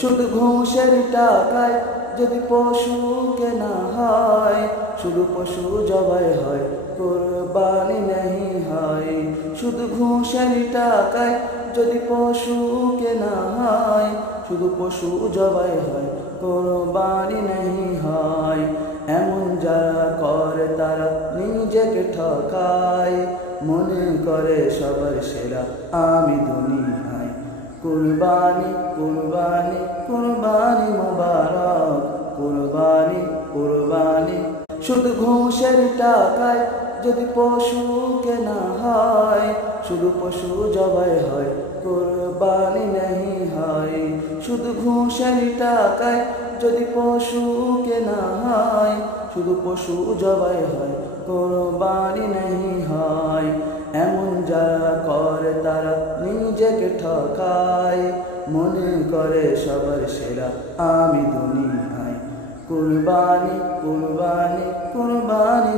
শুধু ঘুষের টাকায় যদি পশু কেনা হয়, শুধু পশু জবাই হয়, কুরবানি নেই হয়। শুধু ঘুষের টাকায় যদি পশু কেনা হয়, শুধু পশু জবাই হয়, কুরবানি নেই হয়। এমন যারা করে তারা নিজেকে ঠকায়, মনে করে সবার সেরা আমি দুনিয়ায়। কুরবানি কুরবানি কুরবানি মোবারক, কুরবানি কুরবানি। শুধু ঘুষের টাকায় যদি পশু কেনা হয়, শুধু পশু জবাই হয়, কুরবানি নেই হয়। শুধু ঘুষের টাকায় যদি পশু কেনা হয়, শুধু পশু জবাই হয়, কুরবানি নেই হয়। এমন যারা করে তারা নিজেকে ঠকায়, মনে করে সবার সেরা আমি দুনিয়ায়। কুরবানি কুরবানি কুরবানি